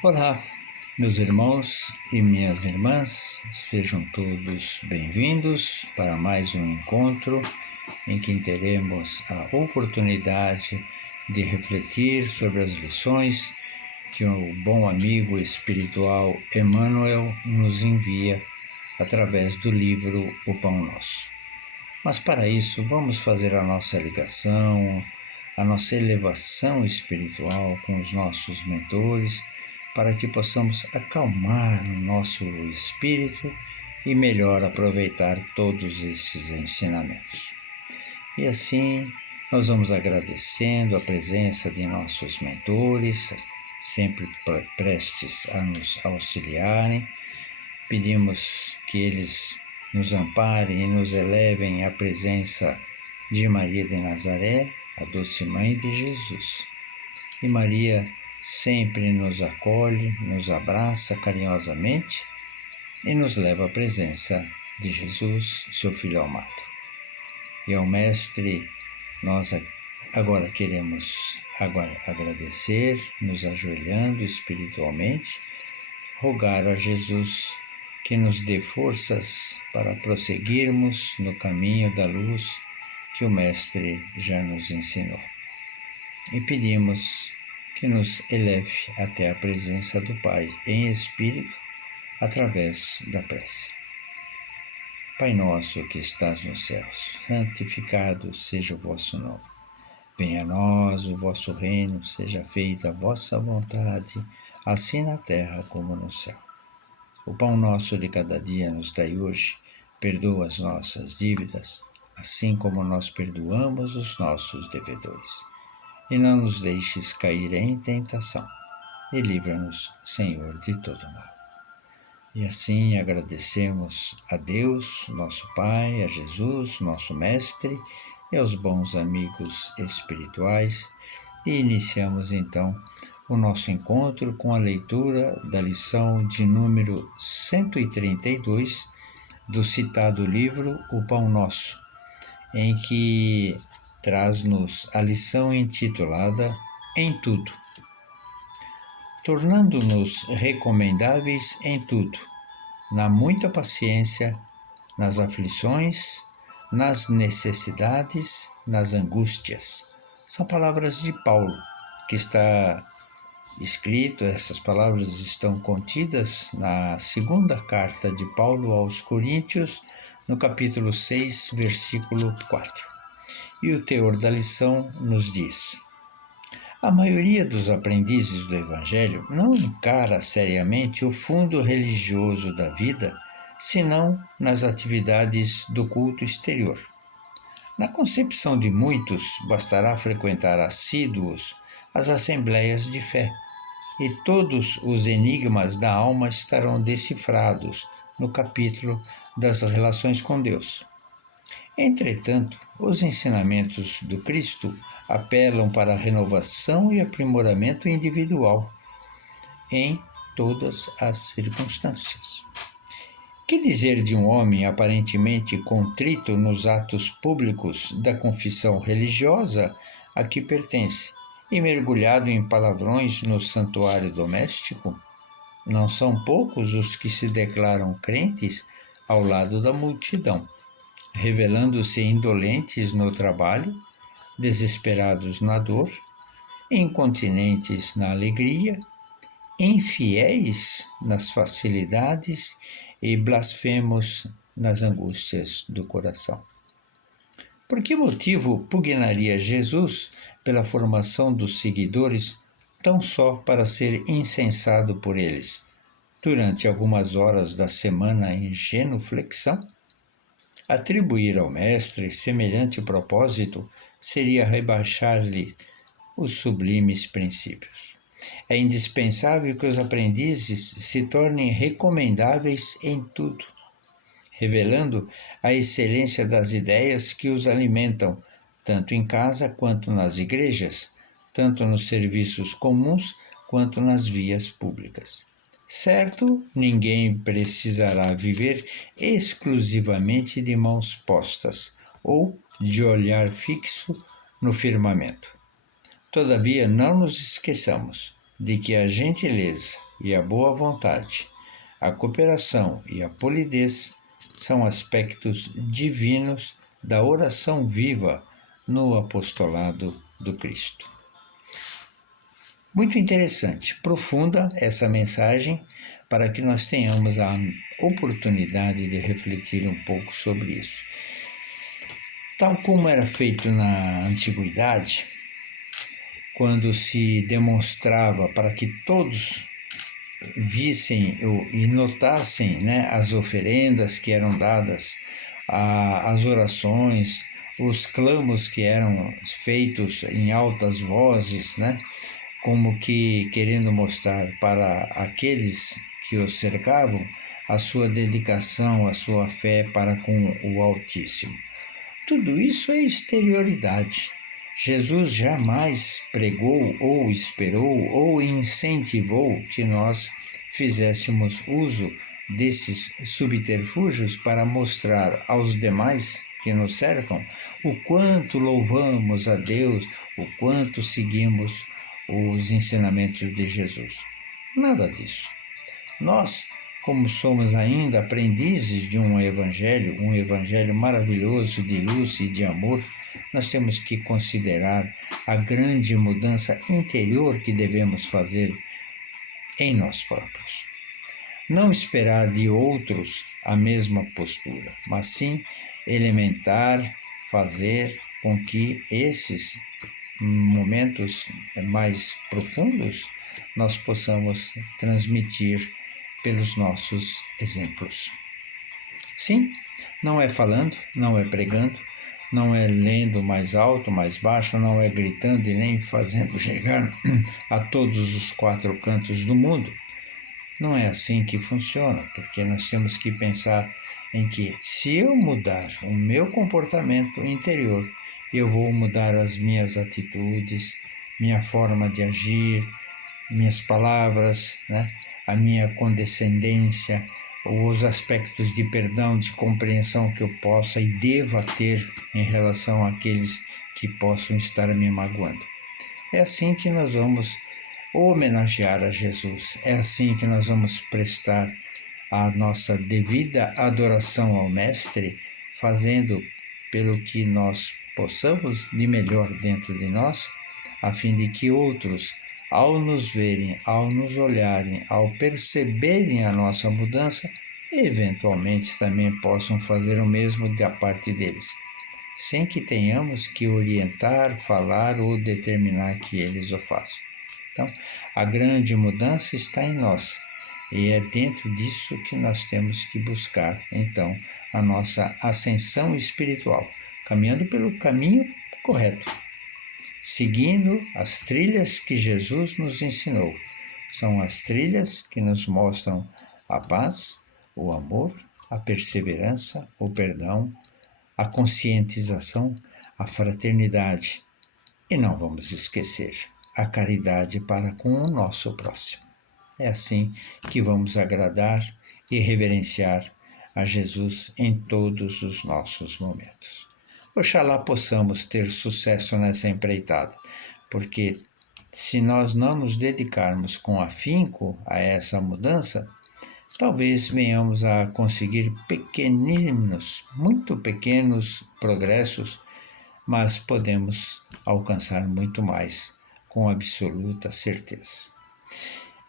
Olá, meus irmãos e minhas irmãs, sejam todos bem-vindos para mais um encontro em que teremos a oportunidade de refletir sobre as lições que o bom amigo espiritual Emmanuel nos envia através do livro O Pão Nosso. Mas para isso, vamos fazer a nossa ligação, a nossa elevação espiritual com os nossos mentores, para que possamos acalmar o nosso espírito e melhor aproveitar todos esses ensinamentos. E assim, nós vamos agradecendo a presença de nossos mentores, sempre prestes a nos auxiliarem. Pedimos que eles nos amparem e nos elevem à presença de Maria de Nazaré, a doce mãe de Jesus. E Maria sempre nos acolhe, nos abraça carinhosamente e nos leva à presença de Jesus, seu Filho amado. E ao Mestre, nós agora queremos agradecer, nos ajoelhando espiritualmente, rogar a Jesus que nos dê forças para prosseguirmos no caminho da luz que o Mestre já nos ensinou. E pedimos que nos eleve até a presença do Pai em espírito, através da prece. Pai nosso que estás nos céus, santificado seja o vosso nome. Venha a nós o vosso reino, seja feita a vossa vontade, assim na terra como no céu. O pão nosso de cada dia nos dai hoje, perdoa as nossas dívidas, assim como nós perdoamos os nossos devedores. E não nos deixes cair em tentação, e livra-nos, Senhor, de todo mal. E assim agradecemos a Deus, nosso Pai, a Jesus, nosso Mestre, e aos bons amigos espirituais, e iniciamos então o nosso encontro com a leitura da lição de número 132 do citado livro O Pão Nosso, em que traz-nos a lição intitulada Em Tudo, tornando-nos recomendáveis em tudo, na muita paciência, nas aflições, nas necessidades, nas angústias. São palavras de Paulo, que está escrito, essas palavras estão contidas na segunda carta de Paulo aos Coríntios, no capítulo 6, versículo 4. E o teor da lição nos diz: a maioria dos aprendizes do Evangelho não encara seriamente o fundo religioso da vida, senão nas atividades do culto exterior. Na concepção de muitos, bastará frequentar assíduos as assembleias de fé, e todos os enigmas da alma estarão decifrados no capítulo das relações com Deus. Entretanto, os ensinamentos do Cristo apelam para a renovação e aprimoramento individual em todas as circunstâncias. Que dizer de um homem aparentemente contrito nos atos públicos da confissão religiosa a que pertence e mergulhado em palavrões no santuário doméstico? Não são poucos os que se declaram crentes ao lado da multidão, revelando-se indolentes no trabalho, desesperados na dor, incontinentes na alegria, infiéis nas facilidades e blasfemos nas angústias do coração. Por que motivo pugnaria Jesus pela formação dos seguidores tão só para ser incensado por eles, durante algumas horas da semana em genuflexão? Atribuir ao mestre semelhante propósito seria rebaixar-lhe os sublimes princípios. É indispensável que os aprendizes se tornem recomendáveis em tudo, revelando a excelência das ideias que os alimentam, tanto em casa quanto nas igrejas, tanto nos serviços comuns quanto nas vias públicas. Certo, ninguém precisará viver exclusivamente de mãos postas ou de olhar fixo no firmamento. Todavia, não nos esqueçamos de que a gentileza, e a boa vontade, a cooperação e a polidez são aspectos divinos da oração viva no apostolado do Cristo. Muito interessante, profunda essa mensagem para que nós tenhamos a oportunidade de refletir um pouco sobre isso. Tal como era feito na antiguidade, quando se demonstrava para que todos vissem e notassem, né, as oferendas que eram dadas, as orações, os clamos que eram feitos em altas vozes, né, como que querendo mostrar para aqueles que os cercavam a sua dedicação, a sua fé para com o Altíssimo. Tudo isso é exterioridade. Jesus jamais pregou ou esperou ou incentivou que nós fizéssemos uso desses subterfúgios para mostrar aos demais que nos cercam o quanto louvamos a Deus, o quanto seguimos os ensinamentos de Jesus. Nada disso. Nós, como somos ainda aprendizes de um evangelho maravilhoso de luz e de amor, nós temos que considerar a grande mudança interior que devemos fazer em nós próprios. Não esperar de outros a mesma postura, mas sim elementar, fazer com que esses momentos mais profundos nós possamos transmitir pelos nossos exemplos. Sim, não é falando, não é pregando, não é lendo mais alto, mais baixo, não é gritando e nem fazendo chegar a todos os 4 cantos do mundo. Não é assim que funciona, porque nós temos que pensar em que se eu mudar o meu comportamento interior, eu vou mudar as minhas atitudes, minha forma de agir, minhas palavras, né? A minha condescendência, os aspectos de perdão, de compreensão que eu possa e deva ter em relação àqueles que possam estar me magoando. É assim que nós vamos homenagear a Jesus, é assim que nós vamos prestar a nossa devida adoração ao Mestre, fazendo pelo que nós possamos de melhor dentro de nós, a fim de que outros, ao nos verem, ao nos olharem, ao perceberem a nossa mudança, eventualmente também possam fazer o mesmo da parte deles, sem que tenhamos que orientar, falar ou determinar que eles o façam. Então, a grande mudança está em nós, e é dentro disso que nós temos que buscar, então, a nossa ascensão espiritual, caminhando pelo caminho correto, seguindo as trilhas que Jesus nos ensinou. São as trilhas que nos mostram a paz, o amor, a perseverança, o perdão, a conscientização, a fraternidade. E não vamos esquecer a caridade para com o nosso próximo. É assim que vamos agradar e reverenciar a Jesus em todos os nossos momentos. Oxalá possamos ter sucesso nessa empreitada, porque se nós não nos dedicarmos com afinco a essa mudança, talvez venhamos a conseguir pequeninos, muito pequenos progressos, mas podemos alcançar muito mais, com absoluta certeza.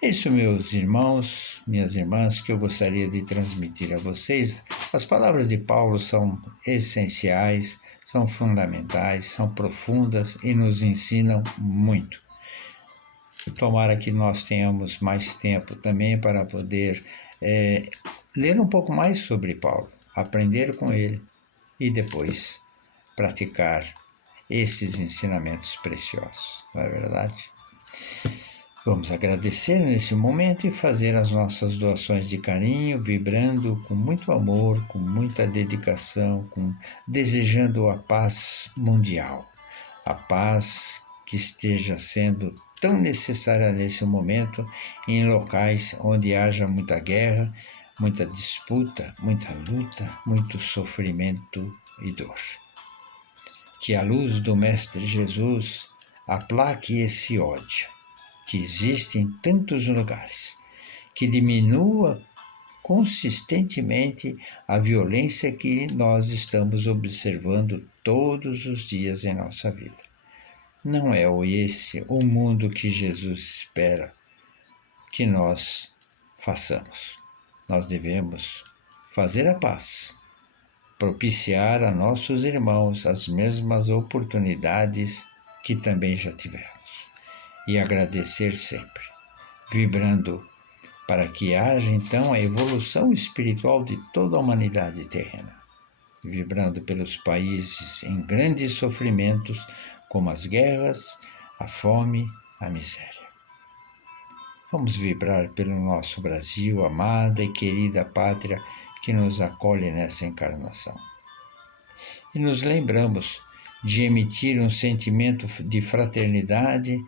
É isso, meus irmãos, minhas irmãs, que eu gostaria de transmitir a vocês. As palavras de Paulo são essenciais, são fundamentais, são profundas e nos ensinam muito. Tomara que nós tenhamos mais tempo também para poder ler um pouco mais sobre Paulo, aprender com ele e depois praticar esses ensinamentos preciosos, não é verdade? Vamos agradecer nesse momento e fazer as nossas doações de carinho, vibrando com muito amor, com muita dedicação, desejando a paz mundial, a paz que esteja sendo tão necessária nesse momento em locais onde haja muita guerra, muita disputa, muita luta, muito sofrimento e dor. Que a luz do Mestre Jesus aplaque esse ódio que existe em tantos lugares que diminua consistentemente a violência que nós estamos observando todos os dias em nossa vida. Não é esse o mundo que Jesus espera que nós façamos. Nós devemos fazer a paz, propiciar a nossos irmãos as mesmas oportunidades que também já tivemos e agradecer sempre, vibrando para que haja então a evolução espiritual de toda a humanidade terrena, vibrando pelos países em grandes sofrimentos como as guerras, a fome, a miséria. Vamos vibrar pelo nosso Brasil, amada e querida pátria que nos acolhe nessa encarnação. E nos lembramos de emitir um sentimento de fraternidade,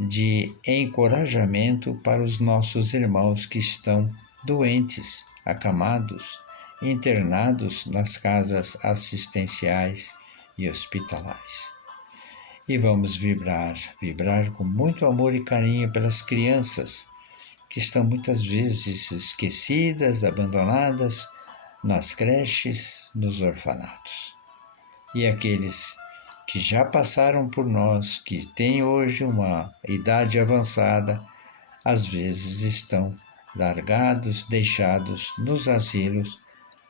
de encorajamento para os nossos irmãos que estão doentes, acamados, internados nas casas assistenciais e hospitalares. E vamos vibrar com muito amor e carinho pelas crianças que estão muitas vezes esquecidas, abandonadas nas creches, nos orfanatos. E aqueles que já passaram por nós, que têm hoje uma idade avançada, às vezes estão largados, deixados nos asilos,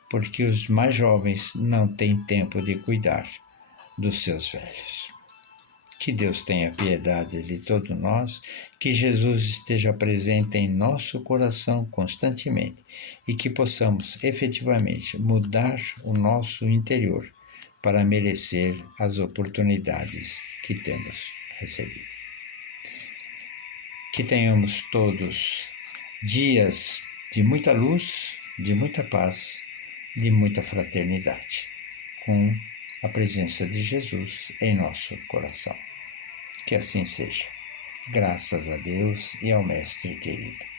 porque os mais jovens não têm tempo de cuidar dos seus velhos. Que Deus tenha piedade de todos nós, que Jesus esteja presente em nosso coração constantemente e que possamos efetivamente mudar o nosso interior para merecer as oportunidades que temos recebido. Que tenhamos todos dias de muita luz, de muita paz, de muita fraternidade, com a presença de Jesus em nosso coração. Que assim seja. Graças a Deus e ao Mestre querido.